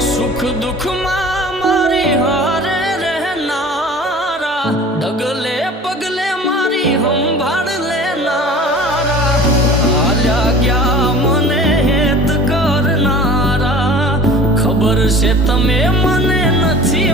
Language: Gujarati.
સુખ દુઃખમાં મારી હારે રહેનારા, ડગલે પગલે મારી સંભાળ લેનારા, હાલ્યા ગયા મને હેત કરનારા, ખબર છે તમે મને નથી